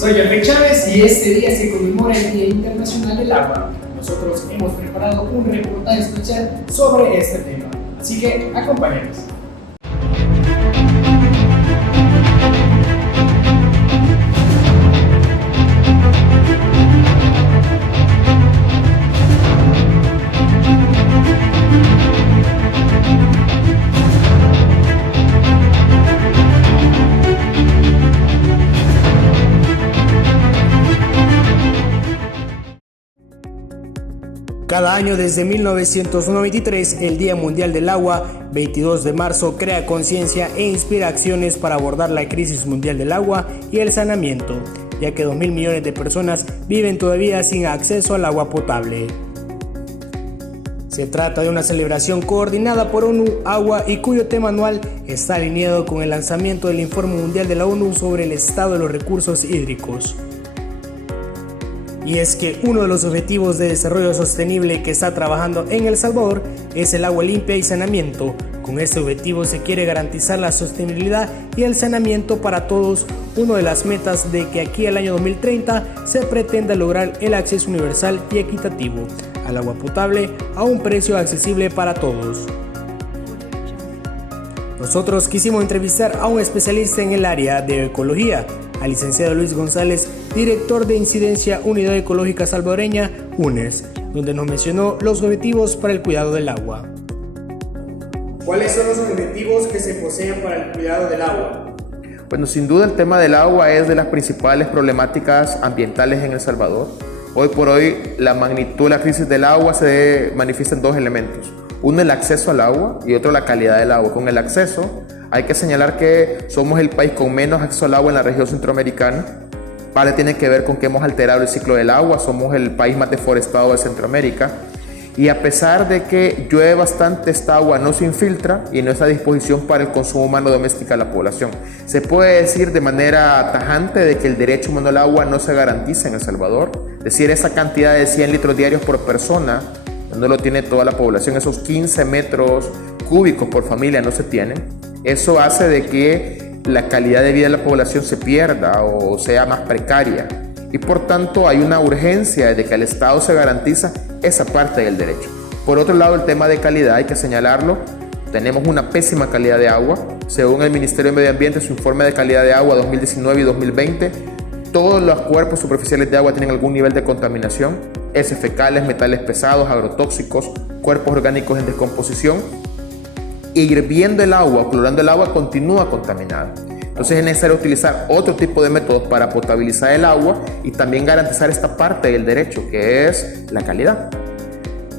Soy Enrique Chávez y este día se conmemora el Día Internacional del Agua. Nosotros hemos preparado un reportaje especial sobre este tema, así que acompáñenos. Cada año desde 1993, el Día Mundial del Agua, 22 de marzo, crea conciencia e inspira acciones para abordar la crisis mundial del agua y el saneamiento, ya que 2.000 millones de personas viven todavía sin acceso al agua potable. Se trata de una celebración coordinada por ONU Agua y cuyo tema anual está alineado con el lanzamiento del Informe Mundial de la ONU sobre el estado de los recursos hídricos. Y es que uno de los objetivos de desarrollo sostenible que está trabajando en El Salvador es el agua limpia y saneamiento. Con este objetivo se quiere garantizar la sostenibilidad y el saneamiento para todos. Una de las metas de que aquí al año 2030 se pretenda lograr el acceso universal y equitativo al agua potable a un precio accesible para todos. Nosotros quisimos entrevistar a un especialista en el área de ecología, al licenciado Luis González, director de Incidencia Unidad Ecológica Salvadoreña, UNES, donde nos mencionó los objetivos para el cuidado del agua. ¿Cuáles son los objetivos que se poseen para el cuidado del agua? Bueno, sin duda el tema del agua es de las principales problemáticas ambientales en El Salvador. Hoy por hoy la magnitud de la crisis del agua se manifiesta en dos elementos. Uno, el acceso al agua, y otro, la calidad del agua. Con el acceso, hay que señalar que somos el país con menos acceso al agua en la región centroamericana. Parte tiene que ver con que hemos alterado el ciclo del agua, somos el país más deforestado de Centroamérica. Y a pesar de que llueve bastante, esta agua no se infiltra y no está a disposición para el consumo humano doméstico de la población. Se puede decir de manera tajante de que el derecho humano al agua no se garantiza en El Salvador. Es decir, esa cantidad de 100 litros diarios por persona no lo tiene toda la población, esos 15 metros cúbicos por familia no se tienen. Eso hace de que la calidad de vida de la población se pierda o sea más precaria. Y por tanto hay una urgencia de que el Estado se garantiza esa parte del derecho. Por otro lado, el tema de calidad, hay que señalarlo, tenemos una pésima calidad de agua. Según el Ministerio de Medio Ambiente, su informe de calidad de agua 2019 y 2020, todos los cuerpos superficiales de agua tienen algún nivel de contaminación, heces fecales, metales pesados, agrotóxicos, cuerpos orgánicos en descomposición. Y hirviendo el agua, clorando el agua, continúa contaminada. Entonces es necesario utilizar otro tipo de métodos para potabilizar el agua y también garantizar esta parte del derecho, que es la calidad.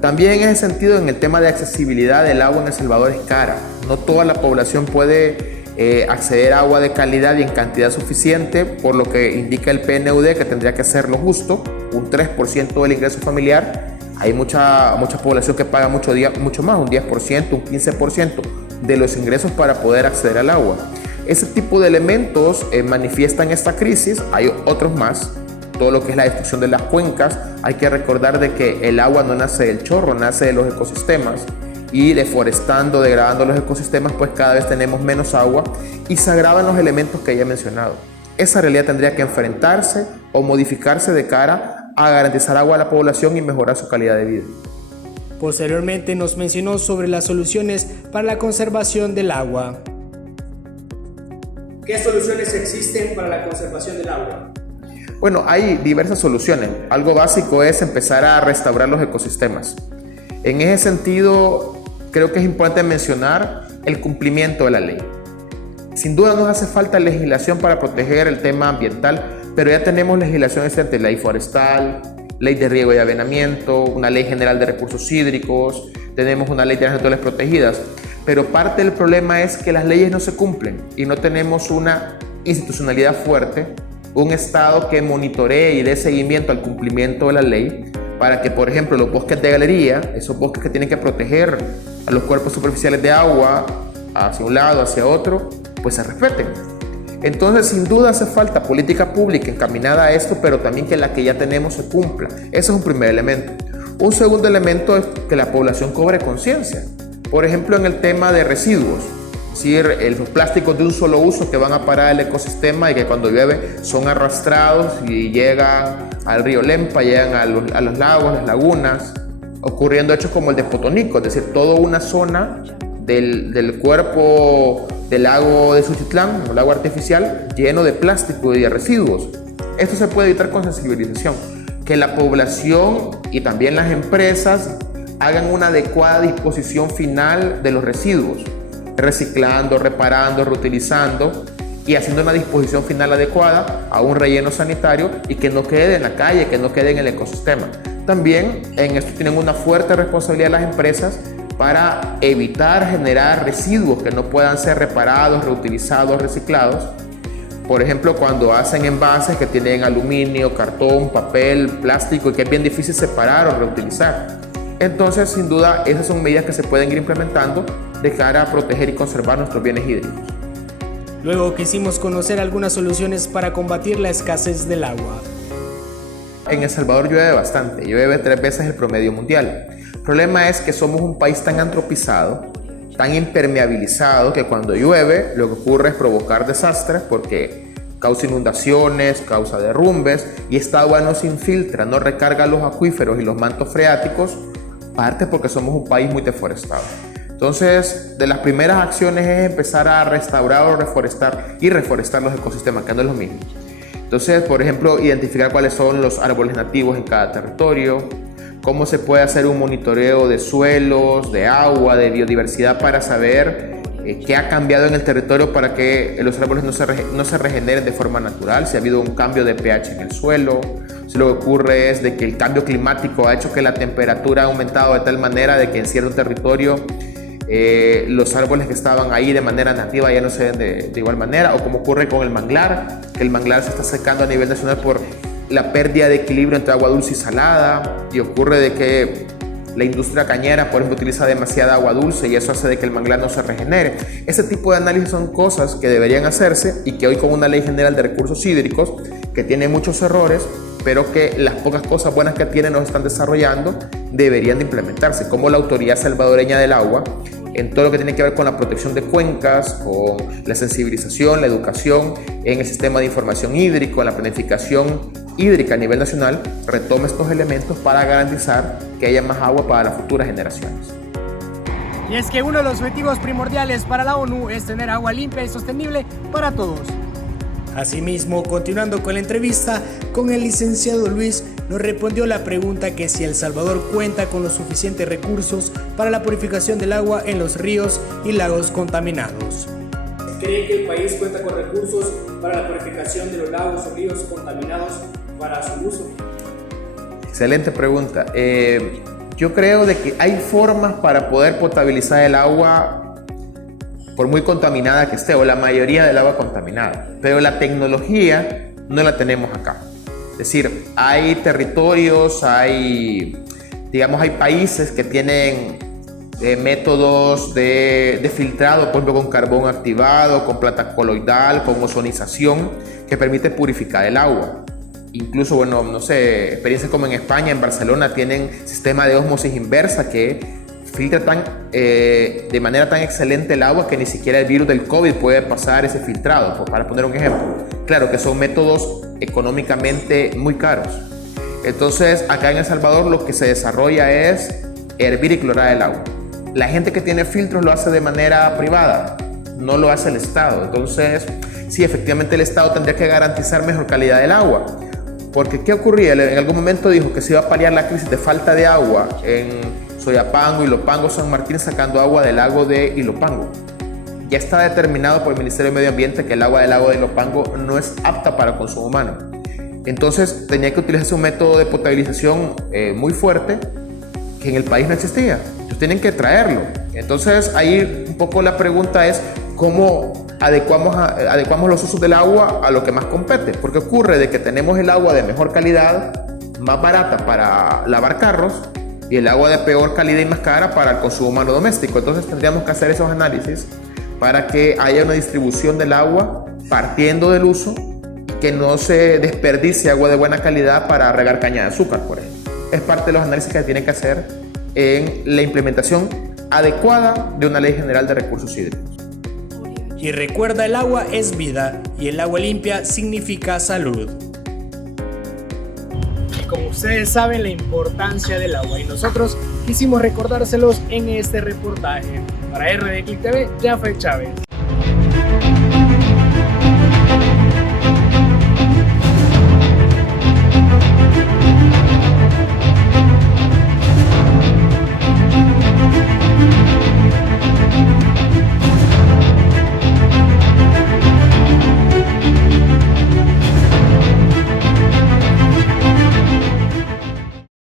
También en ese sentido, en el tema de accesibilidad, el agua en El Salvador es cara. No toda la población puede acceder a agua de calidad y en cantidad suficiente, por lo que indica el PNUD que tendría que ser lo justo, un 3% del ingreso familiar. Hay mucha población que paga mucho más, un 10%, un 15% de los ingresos para poder acceder al agua. Ese tipo de elementos manifiestan esta crisis. Hay otros más, todo lo que es la destrucción de las cuencas. Hay que recordar de que el agua no nace del chorro, nace de los ecosistemas, y deforestando, degradando los ecosistemas, pues cada vez tenemos menos agua y se agravan los elementos que ya he mencionado. Esa realidad tendría que enfrentarse o modificarse de cara a garantizar agua a la población y mejorar su calidad de vida. Posteriormente nos mencionó sobre las soluciones para la conservación del agua. ¿Qué soluciones existen para la conservación del agua? Bueno, hay diversas soluciones. Algo básico es empezar a restaurar los ecosistemas. En ese sentido, creo que es importante mencionar el cumplimiento de la ley. Sin duda nos hace falta legislación para proteger el tema ambiental, pero ya tenemos legislación existente, ley forestal, ley de riego y aveniamiento, una ley general de recursos hídricos, tenemos una ley de áreas naturales protegidas, pero parte del problema es que las leyes no se cumplen y no tenemos una institucionalidad fuerte, un Estado que monitoree y dé seguimiento al cumplimiento de la ley para que, por ejemplo, los bosques de galería, esos bosques que tienen que proteger a los cuerpos superficiales de agua hacia un lado, hacia otro, pues se respeten. Entonces, sin duda hace falta política pública encaminada a esto, pero también que la que ya tenemos se cumpla. Ese es un primer elemento. Un segundo elemento es que la población cobre conciencia. Por ejemplo, en el tema de residuos. Es decir, los plásticos de un solo uso que van a parar el ecosistema y que cuando llueve son arrastrados y llegan al río Lempa, llegan a los lagos, las lagunas, ocurriendo hechos como el de Potonico, es decir, toda una zona del cuerpo del lago de Suchitlán, un lago artificial, lleno de plástico y de residuos. Esto se puede evitar con sensibilización, que la población y también las empresas hagan una adecuada disposición final de los residuos, reciclando, reparando, reutilizando y haciendo una disposición final adecuada a un relleno sanitario y que no quede en la calle, que no quede en el ecosistema. También en esto tienen una fuerte responsabilidad las empresas para evitar generar residuos que no puedan ser reparados, reutilizados, reciclados. Por ejemplo, cuando hacen envases que tienen aluminio, cartón, papel, plástico y que es bien difícil separar o reutilizar. Entonces, sin duda, esas son medidas que se pueden ir implementando de cara a proteger y conservar nuestros bienes hídricos. Luego quisimos conocer algunas soluciones para combatir la escasez del agua. En El Salvador llueve bastante, llueve 3 veces el promedio mundial. El problema es que somos un país tan antropizado, tan impermeabilizado, que cuando llueve lo que ocurre es provocar desastres porque causa inundaciones, causa derrumbes y esta agua no se infiltra, no recarga los acuíferos y los mantos freáticos, parte porque somos un país muy deforestado. Entonces, de las primeras acciones es empezar a restaurar o reforestar y reforestar los ecosistemas, que no es lo mismo. Entonces, por ejemplo, identificar cuáles son los árboles nativos en cada territorio, cómo se puede hacer un monitoreo de suelos, de agua, de biodiversidad para saber qué ha cambiado en el territorio para que los árboles no se regeneren de forma natural, si ha habido un cambio de pH en el suelo, si lo que ocurre es de que el cambio climático ha hecho que la temperatura ha aumentado de tal manera de que en cierto territorio los árboles que estaban ahí de manera nativa ya no se ven de igual manera, o como ocurre con el manglar, que el manglar se está secando a nivel nacional por la pérdida de equilibrio entre agua dulce y salada, y ocurre de que la industria cañera, por ejemplo, utiliza demasiada agua dulce y eso hace de que el manglar no se regenere. Ese tipo de análisis son cosas que deberían hacerse y que hoy con una ley general de recursos hídricos que tiene muchos errores, pero que las pocas cosas buenas que tiene no se están desarrollando, deberían de implementarse, como la Autoridad Salvadoreña del Agua, en todo lo que tiene que ver con la protección de cuencas, con la sensibilización, la educación en el sistema de información hídrico, en la planificación hídrica a nivel nacional, retome estos elementos para garantizar que haya más agua para las futuras generaciones. Y es que uno de los objetivos primordiales para la ONU es tener agua limpia y sostenible para todos. Asimismo, continuando con la entrevista con el licenciado Luis, nos respondió la pregunta que si El Salvador cuenta con los suficientes recursos para la purificación del agua en los ríos y lagos contaminados. ¿Cree que el país cuenta con recursos para la purificación de los lagos o ríos contaminados para su uso? Excelente pregunta. Yo creo de que hay formas para poder potabilizar el agua por muy contaminada que esté, o la mayoría del agua contaminada, pero la tecnología no la tenemos acá. Es decir, hay territorios, hay países que tienen métodos de filtrado, por ejemplo con carbón activado, con plata coloidal, con ozonización, que permite purificar el agua. Incluso, experiencias como en España, en Barcelona, tienen sistema de ósmosis inversa que filtra de manera tan excelente el agua que ni siquiera el virus del COVID puede pasar ese filtrado, para poner un ejemplo. Claro que son métodos económicamente muy caros. Entonces, acá en El Salvador lo que se desarrolla es hervir y clorar el agua. La gente que tiene filtros lo hace de manera privada, no lo hace el Estado. Entonces, sí, efectivamente el Estado tendría que garantizar mejor calidad del agua. Porque, ¿qué ocurría? En algún momento dijo que se iba a paliar la crisis de falta de agua en Soyapango, Ilopango, San Martín, sacando agua del lago de Ilopango. Ya está determinado por el Ministerio de Medio Ambiente que el agua del lago de Ilopango no es apta para consumo humano. Entonces tenía que utilizarse un método de potabilización muy fuerte que en el país no existía. Entonces tienen que traerlo. Entonces ahí un poco la pregunta es cómo adecuamos los usos del agua a lo que más compete. Porque ocurre de que tenemos el agua de mejor calidad, más barata para lavar carros, y el agua de peor calidad y más cara para el consumo humano doméstico. Entonces tendríamos que hacer esos análisis para que haya una distribución del agua partiendo del uso, que no se desperdicie agua de buena calidad para regar caña de azúcar, por ejemplo. Es parte de los análisis que se tienen que hacer en la implementación adecuada de una ley general de recursos hídricos. Y recuerda, el agua es vida y el agua limpia significa salud. Y como ustedes saben la importancia del agua y nosotros quisimos recordárselos en este reportaje. Para RD Click TV, Jafet Chávez.